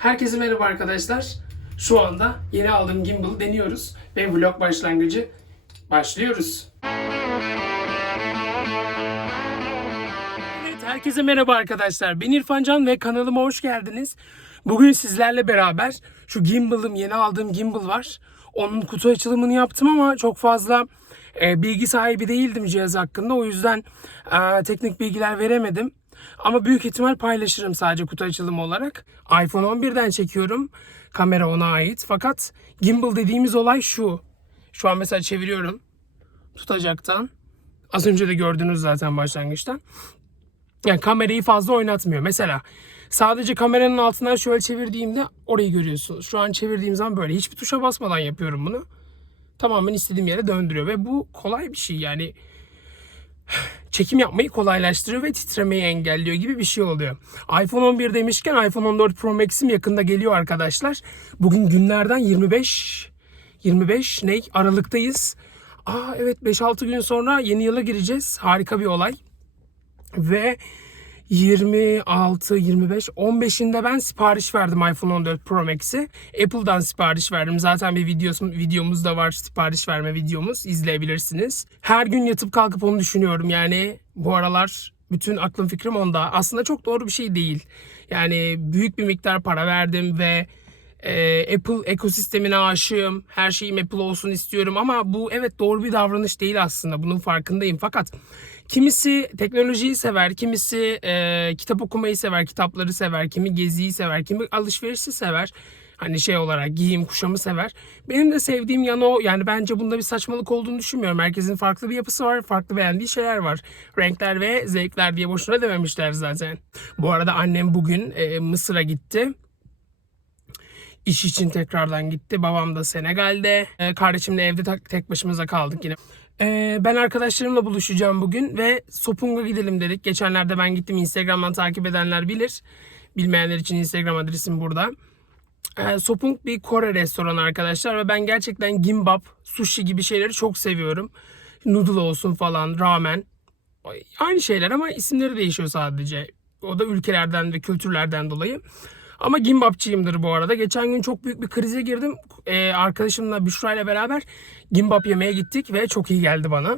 Herkese merhaba arkadaşlar. Şu anda yeni aldığım gimbal deniyoruz ve vlog başlangıcı başlıyoruz. Evet, herkese merhaba arkadaşlar. Ben İrfan Can ve kanalıma hoş geldiniz. Bugün sizlerle beraber şu gimbal'ım, yeni aldığım gimbal var. Onun kutu açılımını yaptım ama çok fazla e, bilgi sahibi değildim cihaz hakkında. O yüzden e, teknik bilgiler veremedim. Ama büyük ihtimal paylaşırım sadece kutu açılımı olarak. iPhone 11'den çekiyorum. Kamera ona ait. Fakat gimbal dediğimiz olay şu. Şu an mesela çeviriyorum. Tutacaktan. Az önce de gördünüz zaten başlangıçtan. Yani kamerayı fazla oynatmıyor. Mesela sadece kameranın altından şöyle çevirdiğimde orayı görüyorsunuz. Şu an çevirdiğim zaman böyle hiçbir tuşa basmadan yapıyorum bunu. Tamamen istediğim yere döndürüyor ve bu kolay bir şey yani çekim yapmayı kolaylaştırıyor ve titremeyi engelliyor gibi bir şey oluyor. iPhone 11 demişken iPhone 14 Pro Max'im yakında geliyor arkadaşlar. Bugün günlerden 25 25 ne Aralık'tayız. Aa evet 5-6 gün sonra yeni yıla gireceğiz. Harika bir olay. Ve 26, 25, 15'inde ben sipariş verdim iPhone 14 Pro Max'i. Apple'dan sipariş verdim. Zaten bir videosu, videomuz da var sipariş verme videomuz. izleyebilirsiniz. Her gün yatıp kalkıp onu düşünüyorum. Yani bu aralar bütün aklım fikrim onda. Aslında çok doğru bir şey değil. Yani büyük bir miktar para verdim ve e, Apple ekosistemine aşığım. Her şeyim Apple olsun istiyorum ama bu evet doğru bir davranış değil aslında. Bunun farkındayım. Fakat kimisi teknolojiyi sever, kimisi e, kitap okumayı sever, kitapları sever, kimi geziyi sever, kimi alışverişi sever. Hani şey olarak giyim kuşamı sever. Benim de sevdiğim yanı o. Yani bence bunda bir saçmalık olduğunu düşünmüyorum. Herkesin farklı bir yapısı var. Farklı beğendiği şeyler var. Renkler ve zevkler diye boşuna dememişler zaten. Bu arada annem bugün e, Mısır'a gitti. İş için tekrardan gitti. Babam da Senegal'de. Ee, kardeşimle evde tek başımıza kaldık yine. Ee, ben arkadaşlarımla buluşacağım bugün ve Sopung'a gidelim dedik. Geçenlerde ben gittim. Instagram'dan takip edenler bilir. Bilmeyenler için Instagram adresim burada. Ee, Sopung bir Kore restoranı arkadaşlar ve ben gerçekten gimbap, sushi gibi şeyleri çok seviyorum. Noodle olsun falan, ramen. Aynı şeyler ama isimleri değişiyor sadece. O da ülkelerden ve kültürlerden dolayı. Ama gimbapçıyımdır bu arada. Geçen gün çok büyük bir krize girdim. Ee, arkadaşımla Büşra ile beraber gimbap yemeye gittik ve çok iyi geldi bana.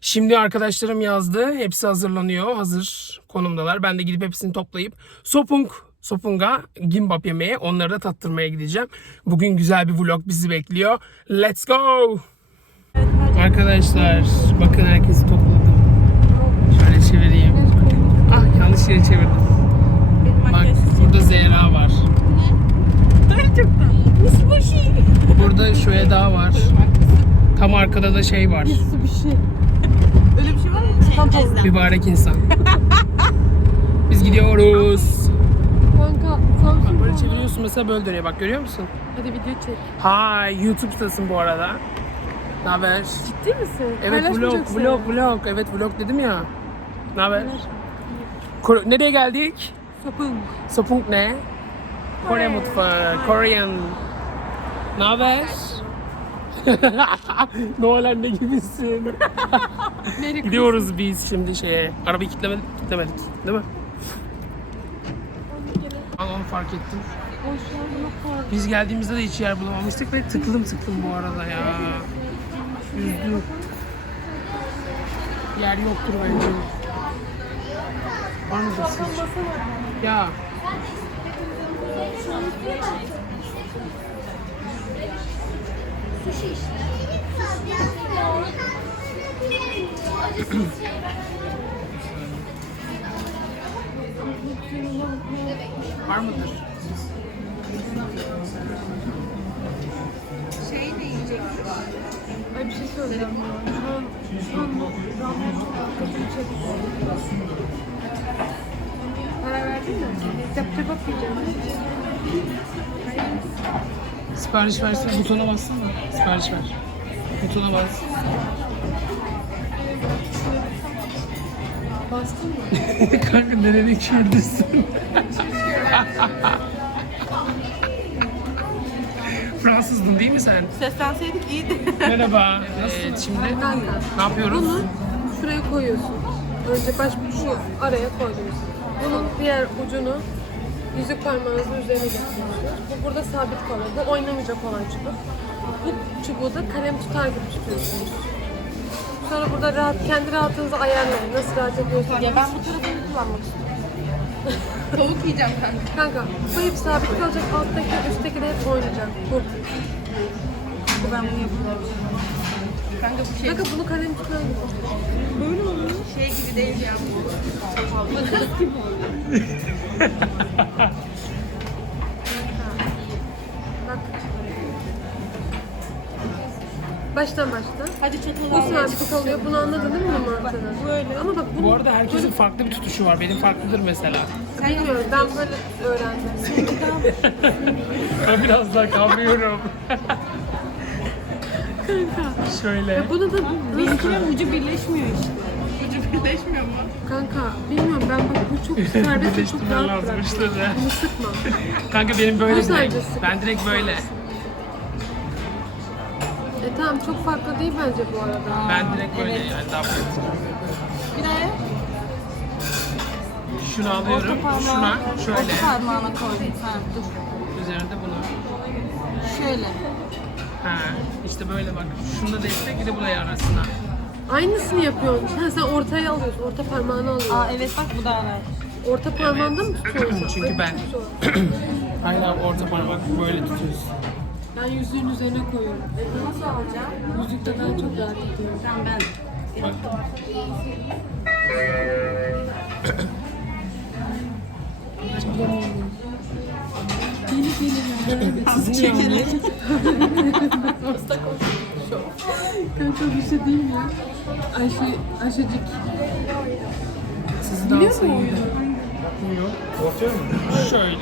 Şimdi arkadaşlarım yazdı. Hepsi hazırlanıyor. Hazır konumdalar. Ben de gidip hepsini toplayıp Sopung Sopung'a gimbap yemeye onları da tattırmaya gideceğim. Bugün güzel bir vlog bizi bekliyor. Let's go! Arkadaşlar bakın herkesi topladım. Şöyle çevireyim. Ah yanlış yere çevirdim. Bak Zehra var. Burada şu Eda var. Tam arkada da şey var. bir şey. Öyle bir şey var mı? Tam tam. Mübarek insan. Biz gidiyoruz. Kanka Samsun Böyle çeviriyorsun mesela böyle dönüyor bak görüyor musun? Hadi video çek. Hay YouTube'dasın bu arada. Ne haber? Ciddi misin? Evet vlog vlog vlog. Evet vlog dedim ya. Ne haber? Nereye geldik? Sapın. Sopung ne? Kore mutfağı. Korean. Ne haber? Noel anne gibisin. Gidiyoruz biz şimdi şeye. Arabayı kilitlemedik, kilitlemedik. Değil mi? Ben onu fark ettim. Biz geldiğimizde de hiç yer bulamamıştık ve tıklım tıklım bu arada ya. Üzdü. Yer yoktur bence. Var mıdır sizce? Ya. Var mıdır? Ay bir şey söyleyeceğim. Şu an, şu an bu ramen. Para verdin kebap yiyeceğim. Sipariş versene butona bassana. Sipariş ver. Butona bas. Bastın mı? Kanka nereye kürdüsün? Fransızdın değil mi sen? Seslenseydik iyiydi. Merhaba. Evet, şimdi ne yapıyoruz? Bunu şuraya koyuyorsun. Önce baş şu araya koydunuz. Bunun diğer ucunu yüzük parmağınızın üzerine getiriyorsunuz. Bu burada sabit kalıyor. Bu oynamayacak olan çubuk. Bu çubuğu da kalem tutar gibi tutuyorsunuz. Sonra burada rahat, kendi rahatınızı ayarlayın. Nasıl rahat ediyorsanız. Ya ben bu tarafını kullanmak istiyorum. Tavuk yiyeceğim kanka. Kanka bu hep sabit kalacak. Alttaki, üstteki de hep oynayacak. Bu. Ben bunu yapıyorum. Kanka bu şey Kanka bunu kalem tutar gibi. böyle oluyor. Şey gibi değil ya bu. Makas gibi oluyor. Baştan başla. Hadi çatalı Bu sabit kalıyor. Bunu anladın değil mi mantığını? Böyle. Ama bak bu Bu arada herkesin farklı bir tutuşu var. Benim farklıdır mesela. bilmiyorum. Ben böyle öğrendim. Ben biraz daha kavruyorum. Şöyle. Bunu da Benimkilerin ucu birleşmiyor işte. Ucu birleşmiyor mu? kanka bilmiyorum ben bak bu çok serbest ve çok Birleştirmen rahat lazım bırak. işte de. Bunu sıkma. Kanka benim böyle Bu direkt. sadece sık. Ben direkt böyle. Tamam çok farklı değil bence bu arada. Ben direkt böyle Evet. yani daha. Bir de Şunu alıyorum. orta parmağı, Şuna şöyle. orta parmağına koydum. Ha dur. Üzerinde bunu. Şöyle. Ha, işte böyle bak. Şunda destek bir de buraya arasına. Aynısını yapıyorsun. Ha, sen ortaya alıyorsun. Orta parmağını alıyorsun. Aa evet bak bu daha rahat. Orta parmağında mı tutuyorsun? Çünkü ben-. Aynen orta parmak böyle tutuyorsun. Ben yüzüğün üzerine koyuyorum. Nasıl alacağım? Yüzükte ben çok rahat ediyorum. Tamam ben. Bak. Sizin yani. Kanka bir şey değil mi ya? Ayşe, Ayşecik. Siz Biliyor dansa mu iyi. oyunu? Şöyle.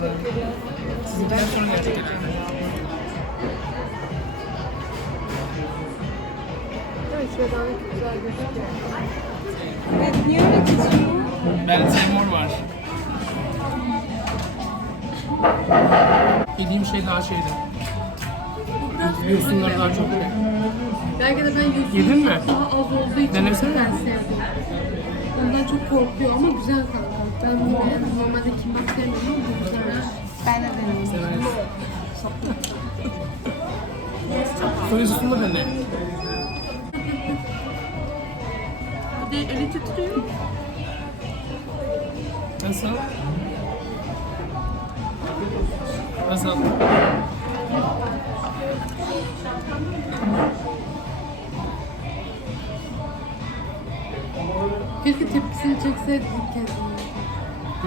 Sağ olun. Sizinkiler sonra gelecek herhalde. Evet şuradan güzel gözüküyor. Evet, niye öyle kızıyor? Ben Seymour var. Yediğim şey daha şeydi. Yosunlar daha çok iyi. Belki de ben yüzüğü Yedin mi? daha az olduğu için Denesene. ben sevdim. Ondan çok korkuyor ama güzel kanka. Ben bunu beğendim. Normalde kimbap sevmiyorum ama bu güzelmiş. Ben de. Severiz. Soya sosunu da dene. Bir de eli titriyor. Nasıl? Nasıl? Keşke tepkisini çekseydik kez. Bu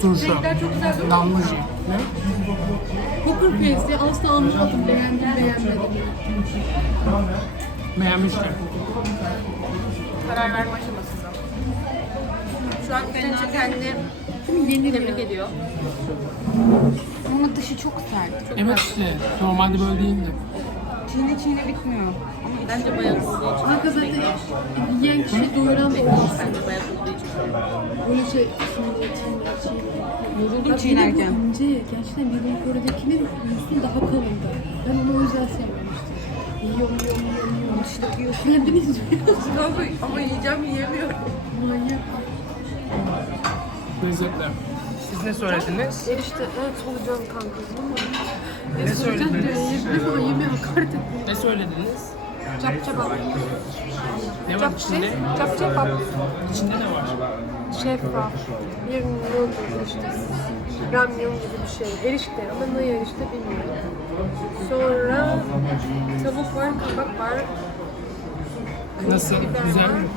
turşu. Renkler çok güzel? Damlıcı. Ne? Poker Face'i asla anlamadım. Beğendim beğenmedim. Beğenmişler. Karar verme aşamasında. Şu an bence kendini tebrik ediyor. Ama dışı çok sert. Çok Evet işte. Normalde böyle değildi. Çiğne çiğne bitmiyor. Ama bence bayat olduğu için. Kanka zaten yiyen kişi doyuran da olmaz. Bence bayat olduğu için. Böyle şey çiğne çiğne çiğne. Yoruldum Bak çiğnerken. Bir de bu ince. Gerçekten Middle Kore'dekinin yüzü daha kalındı. Ben onu o yüzden sevmemiştim. Yiyorum yiyorum yiyorum yiyorum. İşte yiyor. Kendini izliyorsun. Kanka ama yiyeceğim yiyemiyorum. Manyak. Lezzetli. Ne söylediniz? Erişte evet solucan kanka. Ne Ne söylediniz? Ne zaman yemeğe hakaret ettim. Ne söylediniz? Çap çap Ne var Çap içinde? şey. Çap çap İçinde ne var? Şeffaf. Bir noodle işte. Ramyun gibi bir şey. Erişte ama ne erişte bilmiyorum. Sonra tavuk var, kabak var. Nasıl? Güzel mi?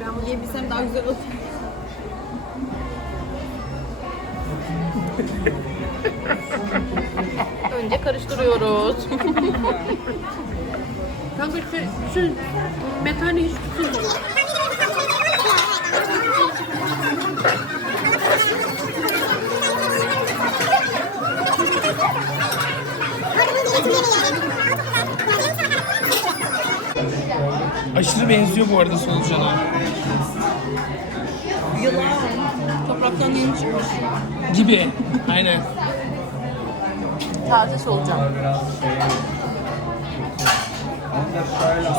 Ben bunu yiyebilsem daha güzel olur. Önce karıştırıyoruz. Kanka şu, şu metane hiç. Aşırı benziyor bu arada solucana. Yılan. Topraktan yeni çıkmış. Gibi. Aynen. Taze solucan.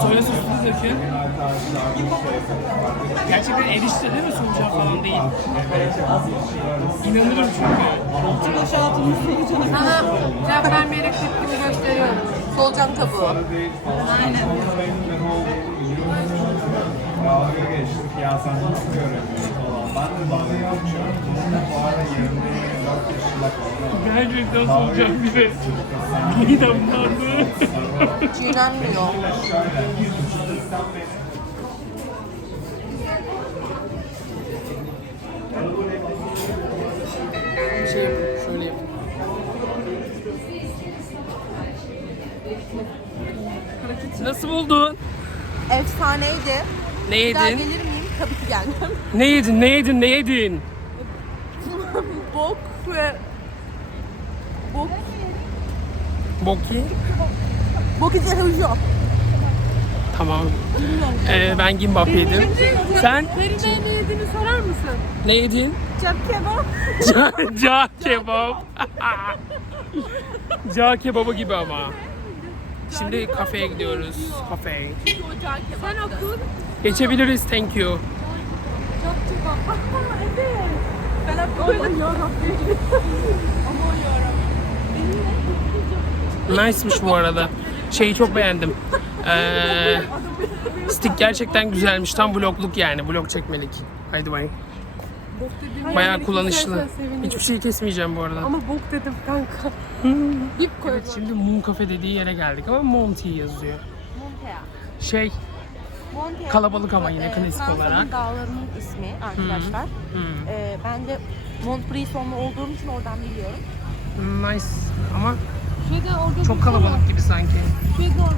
Soya sosunu dökün. Gerçekten erişte değil mi solucan falan değil. İnanırım çünkü. Şimdi aşağıtımız solucan. Sana cevap vermeyerek tepkimi gösteriyorum. Solucan tavuğu. Aynen. Dalga geçtik ya sen nasıl göremiyorsun falan. Ben de dalga geçiyorum. Bunun bu arada 24 yaşında falan. Gerçekten solucan gibi. Midem bulandı. Çiğnenmiyor. Bir şey. Şöyle yapın. Nasıl buldun? Efsaneydi. Ne Bir daha yedin? gelir miyim? Tabii ki gelmem. Ne yedin? Ne yedin? Ne yedin? Bok ve... Bok... Boki. Bok içi hıcı. Tamam. Ee, ben gimbap yedim. Sen Feride'ye ne yediğini sorar mısın? ne yedin? Cap kebap. Ca kebap. Ca kebabı gibi ama. Şimdi kafeye gidiyoruz. Kafe. Sen oku. Geçebiliriz. Thank you. Ben hep böyle yarabbim. Nice'mış bu arada. Şeyi çok beğendim. Ee, stick gerçekten güzelmiş. Tam vlogluk yani. Vlog çekmelik. Haydi bay. Bayağı kullanışlı. Hiçbir şey kesmeyeceğim bu arada. Ama bok dedim kanka. Bip koy. Evet şimdi Moon Cafe dediği yere geldik ama Monty yazıyor. Montea. Şey Montea. Kalabalık ama yine e, klasik Fransa'nın olarak. dağlarının ismi arkadaşlar. E, ben de Montbrissonlu olduğum için oradan biliyorum. nice ama Şeyde orada çok kalabalık gibi sanki. Şeyde orada.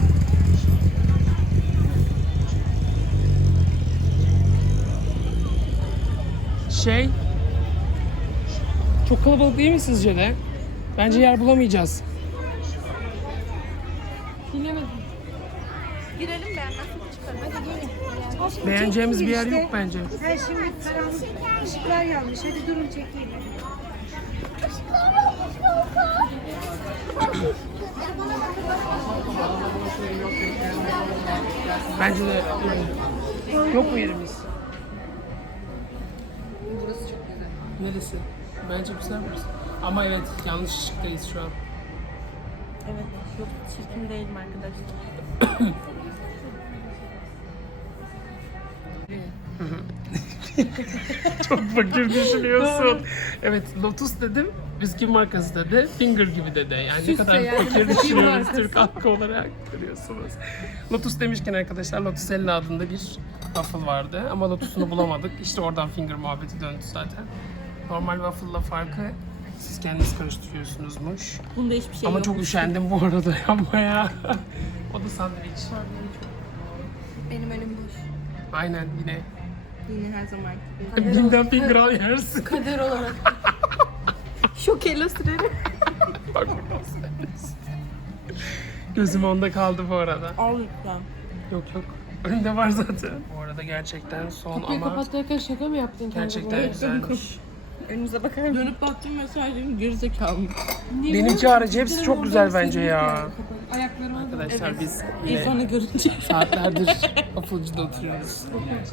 Şey çok kalabalık değil mi sizce de? Bence yer bulamayacağız. Bilemedim. Girelim beğenmezsek çıkarım. Hadi gelin. Beğeneceğimiz bir yer yok bence. Ha şimdi karanlık ışıklar yanmış. Hadi durun çekeyim. Bence de yok mu yerimiz? Neresi? Bence güzel burası. Ama evet yanlış ışıktayız şu an. Evet, yok çirkin değilim arkadaşlar. Çok fakir düşünüyorsun. evet Lotus dedim. Bisküvi markası dedi. Finger gibi dedi. Yani ne Süs kadar yani, fakir düşünüyoruz. Türk halkı olarak görüyorsunuz. Lotus demişken arkadaşlar Lotus Elna adında bir waffle vardı. Ama Lotus'unu bulamadık. İşte oradan finger muhabbeti döndü zaten. Normal waffle'la farkı siz kendiniz karıştırıyorsunuzmuş. Bunda hiçbir şey Ama yok. çok üşendim bu arada yapmaya. o da sandviç. Benim önüm boş. Aynen yine. Yine her zaman gibi. Binden finger al yersin. Kader olarak. Şok illustrator. Bak. Gözüm onda kaldı bu arada. Al lütfen. Yok yok. Önünde var zaten. Bu arada gerçekten son Kapıyı ama kapatırken şaka mı yaptın kendine? gerçekten güzelmiş. Önünüze bakar mısın? Dönüp baktım mesajlarım gerizekalı. Benimki harici hepsi çok güzel bence ya. Ayaklarıma Arkadaşlar biz yine İnsanı görünce. saatlerdir Waffle'cıda oturuyoruz.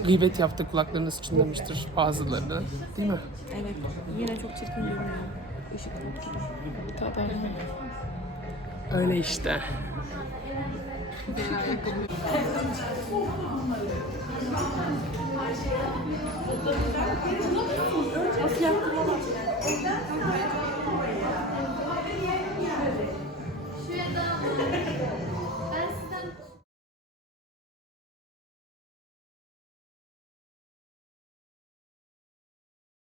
Gıybet yaptık kulaklarınız çınlamıştır bazılarını. Değil mi? Evet. Yine çok çirkin görünüyor. Işık. Öyle işte. Nasıl